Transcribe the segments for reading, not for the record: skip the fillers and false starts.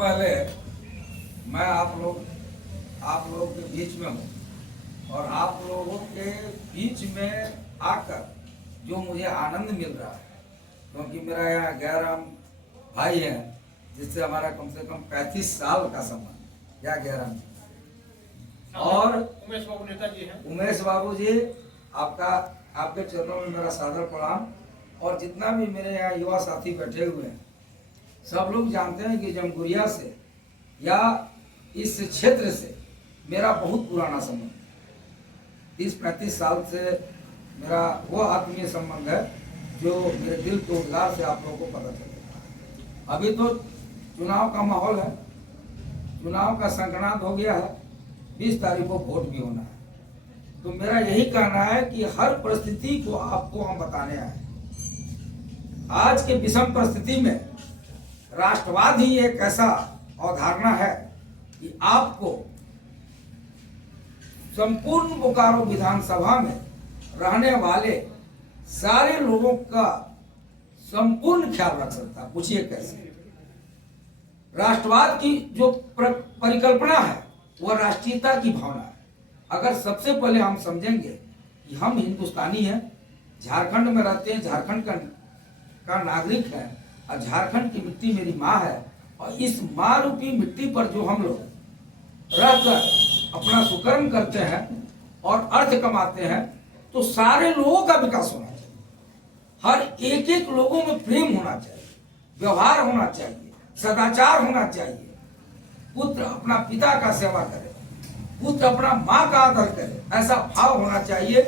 पहले मैं आप लोगों के बीच में हूँ और आप लोगों के बीच में आकर जो मुझे आनंद मिल रहा है, क्योंकि मेरा यहाँ गयाराम भाई है जिससे हमारा कम से कम 35 साल का संबंध। या गयाराम जी और उमेश बाबू नेताजी हैं। उमेश बाबू जी, आपके चरणों में मेरा सादर प्रणाम। और जितना भी मेरे यहाँ युवा साथी बैठे हुए हैं, सब लोग जानते हैं कि जमगुरिया से या इस क्षेत्र से मेरा बहुत पुराना संबंध 30-35 साल से मेरा वो आत्मीय संबंध है जो मेरे दिल के उद्गार से आप लोगों को पता चलेगा। अभी तो चुनाव का माहौल है, चुनाव का संक्रांत हो गया है, 20 तारीख को वोट भी होना है। तो मेरा यही कहना है कि हर परिस्थिति को आपको हम बताने आए। आज के विषम परिस्थिति में राष्ट्रवाद ही एक ऐसा अवधारणा है कि आपको संपूर्ण बोकारो विधानसभा में रहने वाले सारे लोगों का संपूर्ण ख्याल रख सकता है। पूछिए कैसे? राष्ट्रवाद की जो परिकल्पना है वह राष्ट्रीयता की भावना है। अगर सबसे पहले हम समझेंगे कि हम हिंदुस्तानी हैं, झारखंड में रहते हैं, झारखंड का नागरिक है और झारखंड की मिट्टी मेरी माँ है, और इस माँ रूपी मिट्टी पर जो हम लोग रहकर अपना सुकर्म करते हैं और अर्थ कमाते हैं, तो सारे लोगों का विकास होना चाहिए। हर एक लोगों में प्रेम होना चाहिए, व्यवहार होना चाहिए, सदाचार होना चाहिए। पुत्र अपना पिता का सेवा करे, पुत्र अपना माँ का आदर करे, ऐसा भाव होना चाहिए।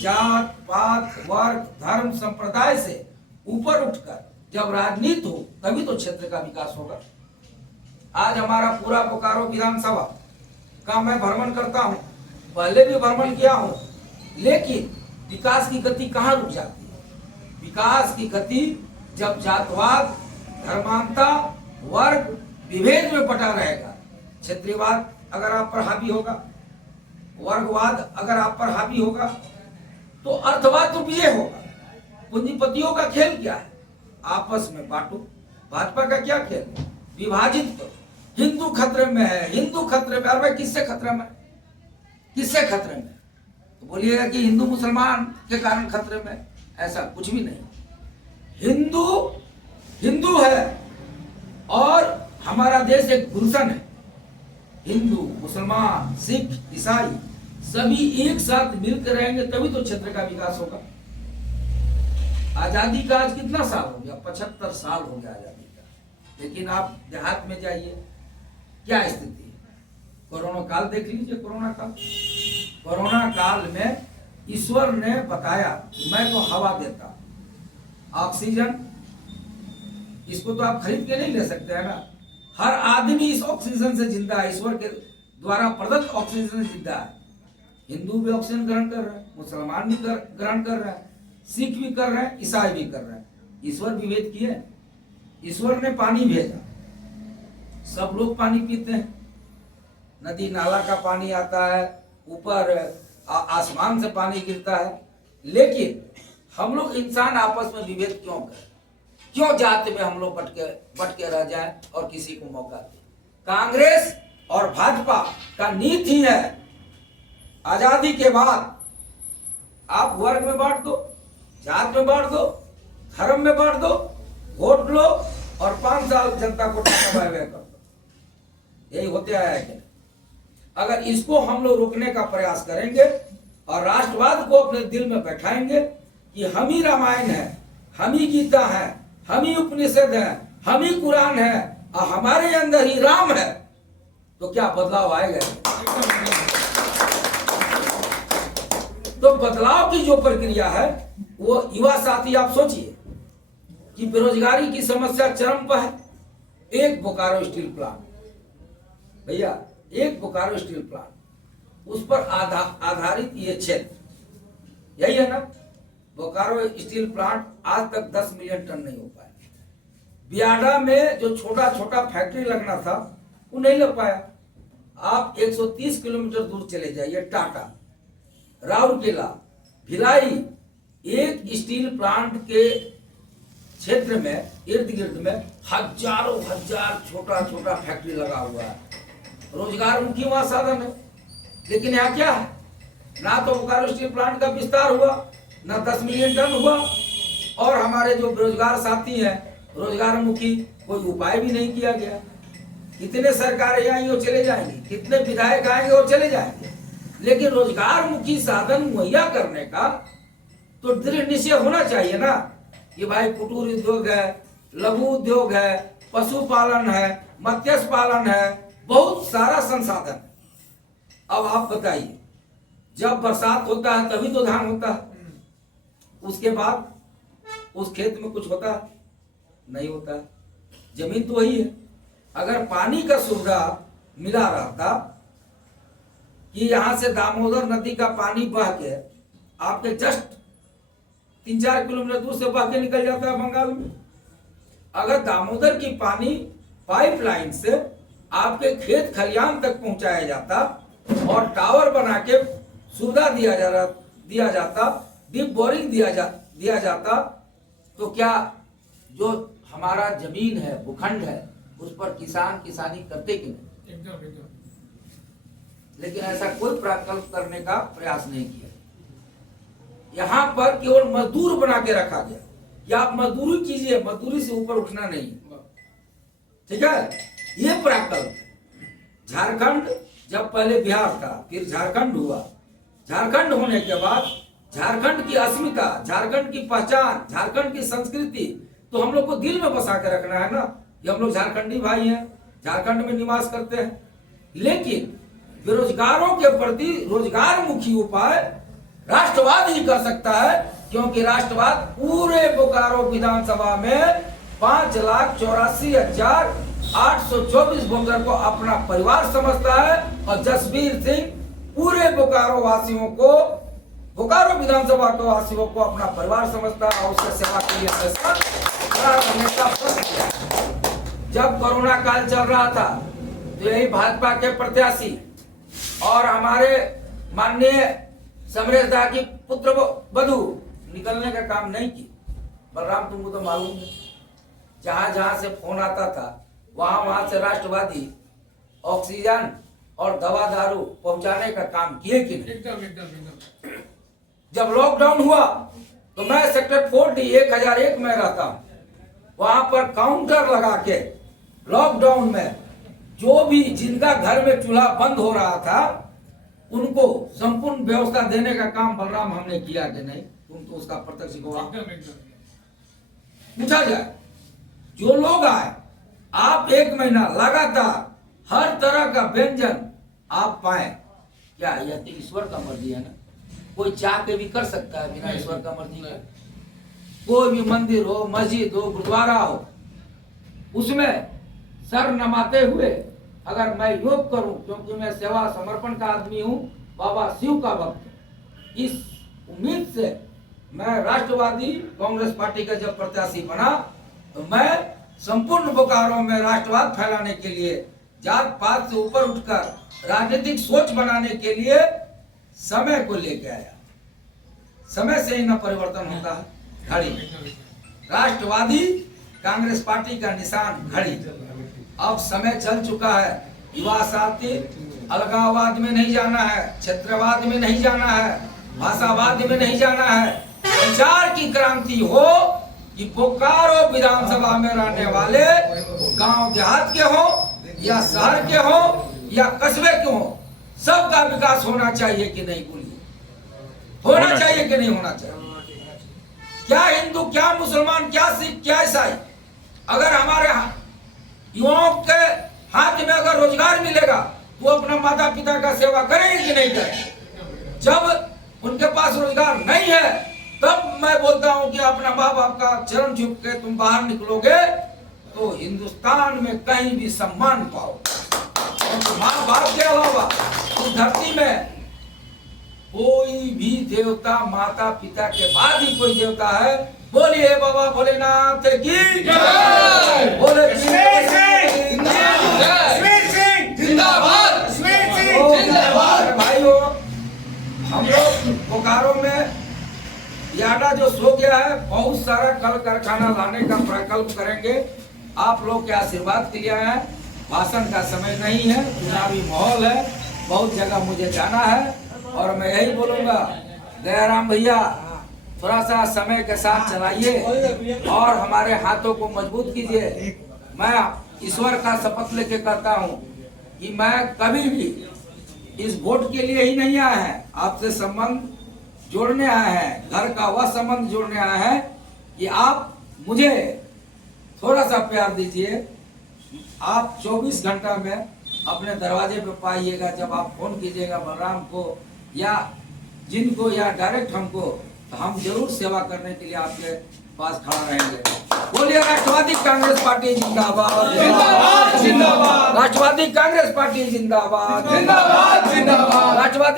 जात पात वर्ग धर्म संप्रदाय से ऊपर उठकर जब राजनीति हो तभी तो क्षेत्र का विकास होगा। आज हमारा पूरा बोकारो विधानसभा का मैं भ्रमण करता हूँ, पहले भी भ्रमण किया हूँ, लेकिन विकास की गति कहाँ रुक जाती है? विकास की गति जब जातवाद, धर्मांता, वर्ग विभेद में पटा रहेगा, क्षेत्रीयवाद अगर आप पर हावी होगा, वर्गवाद अगर आप पर हावी होगा, तो अर्थवाद तो विजय होगा। पूंजीपतियों का खेल क्या है? आपस में बांटो। भाजपा का क्या खेल? विभाजित करो। हिंदू खतरे में है, हिंदू खतरे में। अरे किससे खतरे में? किससे खतरे में? तो बोलिएगा कि हिंदू मुसलमान के कारण खतरे में। ऐसा कुछ भी नहीं। हिंदू हिंदू है और हमारा देश एक गुलशन है। हिंदू मुसलमान सिख ईसाई सभी एक साथ मिलकर रहेंगे तभी तो क्षेत्र का विकास होगा। आजादी का आज कितना साल हो गया? 75 साल हो गया आजादी का। लेकिन आप देहात में जाइए, क्या स्थिति है? कोरोना काल देख लीजिए। कोरोना काल में ईश्वर ने बताया कि मैं तो हवा देता, ऑक्सीजन इसको तो आप खरीद के नहीं ले सकते है ना। हर आदमी इस ऑक्सीजन से जिंदा है, ईश्वर के द्वारा प्रदत्त ऑक्सीजन से जिंदा है। हिंदू भी ऑक्सीजन ग्रहण कर रहे हैं, मुसलमान भी ग्रहण कर रहे हैं, सिख भी कर रहे हैं, ईसाई भी कर रहे हैं। ईश्वर विभेद किए? ईश्वर ने पानी भेजा, सब लोग पानी पीते हैं। नदी नाला का पानी आता है, ऊपर आसमान से पानी गिरता है, लेकिन हम लोग इंसान आपस में विभेद क्यों करें? क्यों जाति में हम लोग बट के रह जाएं और किसी को मौका दें? कांग्रेस और भाजपा का नीति है आजादी के बाद आप वर्ग में बांट दो, जात में बांट दो, धर्म में बांट दो, वोट लो और 5 साल जनता को टाका बाय कर दो। यही होते आया है। अगर इसको हम लोग रोकने का प्रयास करेंगे और राष्ट्रवाद को अपने दिल में बैठाएंगे कि हम ही रामायण है, हम ही गीता है, हम ही उपनिषद है, हम ही कुरान है और हमारे अंदर ही राम है, तो क्या बदलाव आएगा? तो बदलाव की जो प्रक्रिया है वो युवा साथी आप सोचिए कि बेरोजगारी की समस्या चरम पर है। एक बोकारो स्टील प्लांट, भैया एक बोकारो स्टील प्लांट, उस पर आधारित ये क्षेत्र यही है ना। बोकारो स्टील प्लांट आज तक 10 मिलियन टन नहीं हो पाया। बियाडा में जो छोटा छोटा फैक्ट्री लगना था वो नहीं लग पाया। आप 130 किलोमीटर दूर चले जाइए, टाटा, राउरकेला, भिलाई, एक स्टील प्लांट के क्षेत्र में इर्द गिर्द में हजारों हजार छोटा छोटा फैक्ट्री लगा हुआ है, रोजगार मुखी वहां साधन है। लेकिन यहाँ क्या है, ना तो बोकारो स्टील प्लांट का विस्तार हुआ, ना 10 मिलियन टन हुआ, और हमारे जो बेरोजगार साथी हैं रोजगार मुखी कोई उपाय भी नहीं किया गया। कितने सरकारें आएंगी और चले जाएंगी, कितने विधायक आएंगे और चले जाएंगे, लेकिन रोजगार मुखी साधन मुहैया करने का तो दृढ़ निश्चय होना चाहिए ना कि भाई कुटीर उद्योग है, लघु उद्योग है, पशुपालन है, मत्स्य पालन है, बहुत सारा संसाधन। अब आप बताइए, जब बरसात होता है तभी तो धान होता है, उसके बाद उस खेत में कुछ होता है? नहीं होता है। जमीन तो वही है। अगर पानी का सुविधा मिला रहता कि यहां से दामोदर नदी का पानी बह के आपके जस्ट 3-4 किलोमीटर दूर से बह के निकल जाता है बंगाल में, अगर दामोदर की पानी पाइपलाइन से आपके खेत खलियान तक पहुंचाया जाता और टावर बना के सुविधा दिया जाता, डीप बोरिंग दिया जाता, तो क्या जो हमारा जमीन है, भूखंड है, उस पर किसान किसानी करते कि नहीं? एकदम। लेकिन ऐसा कोई प्रकल्प करने का प्रयास नहीं किया। यहाँ पर केवल मजदूर बना के रखा गया कि आप मजदूरी कीजिए, मजदूरी से ऊपर उठना नहीं, ठीक है? ये प्रकल्प। झारखंड जब पहले बिहार था, फिर झारखंड हुआ, झारखंड होने के बाद झारखंड की अस्मिता, झारखंड की पहचान, झारखंड की संस्कृति तो हम लोग को दिल में बसा के रखना है ना कि हम लोग झारखंडी भाई हैं, झारखंड में निवास करते हैं। लेकिन बेरोजगारों के प्रति रोजगार मुखी उपाय राष्ट्रवाद ही कर सकता है, क्योंकि राष्ट्रवाद पूरे बोकारो विधानसभा में 5,84,824 वोटर को अपना परिवार समझता है, और जसबीर सिंह पूरे बोकारो वासियों को, बोकारो विधानसभा के वासियों को अपना परिवार समझता है, और उसके सेवा के लिए फैसला करने का प्रश्न किया। जब कोरोना काल चल रहा था तो यही भाजपा के प्रत्याशी और हमारे माननीय समरेश दा की पुत्र वधू निकलने का काम नहीं की। बलराम, तुमको तो मालूम है, जहां जहां से फोन आता था वहां से राष्ट्रवादी ऑक्सीजन और दवा दारू पहुंचाने का काम किए कि नहीं? एकदम। जब लॉकडाउन हुआ तो मैं सेक्टर 4D 1001 में रहता हूं, वहां पर काउंटर लगा के लॉकडाउन में जो भी जिनका घर में चूल्हा बंद हो रहा था उनको संपूर्ण व्यवस्था देने का काम बलराम हमने किया कि नहीं? तुम तो उसका प्रत्यक्ष गवाह। पूछा जाए, जो लोग आए, आप 1 महीना लगातार हर तरह का व्यंजन आप पाए, क्या यह तो ईश्वर का मर्जी है ना? कोई चाह के भी कर सकता है बिना ईश्वर का मर्जी का? कोई भी मंदिर हो, मस्जिद हो, गुरुद्वारा हो, उसमें सर नमाते हुए अगर मैं योग करूं, क्योंकि मैं सेवा समर्पण का आदमी हूं, बाबा शिव का भक्त, इस उम्मीद से मैं राष्ट्रवादी कांग्रेस पार्टी का जब प्रत्याशी बना तो मैं संपूर्ण बोकारो में राष्ट्रवाद फैलाने के लिए, जात पात से ऊपर उठकर राजनीतिक सोच बनाने के लिए समय को लेके आया। समय से ही न परिवर्तन होता है, घड़ी। राष्ट्रवादी कांग्रेस पार्टी का निशान घड़ी। अब समय चल चुका है, युवा साथी, अलगाववाद में नहीं जाना है, क्षेत्रवाद में नहीं जाना है, भाषावाद में नहीं जाना है। विचार की क्रांति हो कि बोकारो विधानसभा में रहने वाले गांव देहात के हो या शहर के हो या कस्बे के हो, सबका विकास होना चाहिए कि नहीं? बोलिए, होना चाहिए कि नहीं होना चाहिए? क्या हिंदू, क्या मुसलमान, क्या सिख, क्या ईसाई, अगर हमारे युवाओं के हाथ में अगर रोजगार मिलेगा तो अपना माता पिता का सेवा करेंगे कि नहीं करेंगे? जब उनके पास रोजगार नहीं है तब मैं बोलता हूं कि अपना माँ बाप का चरण झुक के तुम बाहर निकलोगे तो हिंदुस्तान में कहीं भी सम्मान पाओ। तो माँ बाप के अलावा उस धरती में कोई भी देवता माता पिता के बाद ही कोई देवता है। बोलिए बाबा भोलेनाथ की जय। बोले भाइयों, हम लोग बोकारो में ज्यादा जो सो गया है, बहुत सारा कल कारखाना लाने का प्रकल्प करेंगे। आप लोग के आशीर्वाद के लिए आए हैं। भाषण का समय नहीं है, चुनावी माहौल है, बहुत जगह मुझे जाना है और मैं यही बोलूंगा, दयाराम भैया थोड़ा सा समय के साथ चलाइए और हमारे हाथों को मजबूत कीजिए। मैं ईश्वर का शपथ लेके कहता हूँ कि मैं कभी भी इस वोट के लिए ही नहीं आया है, आपसे संबंध जोड़ने आया है, घर का वह संबंध जोड़ने आया है कि आप मुझे थोड़ा सा प्यार दीजिए। आप 24 घंटा में अपने दरवाजे पे पाइएगा, जब आप फोन कीजिएगा बलराम को या जिनको या डायरेक्ट हमको, तो हम जरूर सेवा करने के लिए आपके पास खड़ा रहेंगे। बोलिए राष्ट्रवादी कांग्रेस पार्टी जिंदाबाद, जिंदाबाद जिंदाबाद, राष्ट्रवादी कांग्रेस पार्टी जिंदाबाद, जिंदाबाद जिंदाबाद, राष्ट्रवादी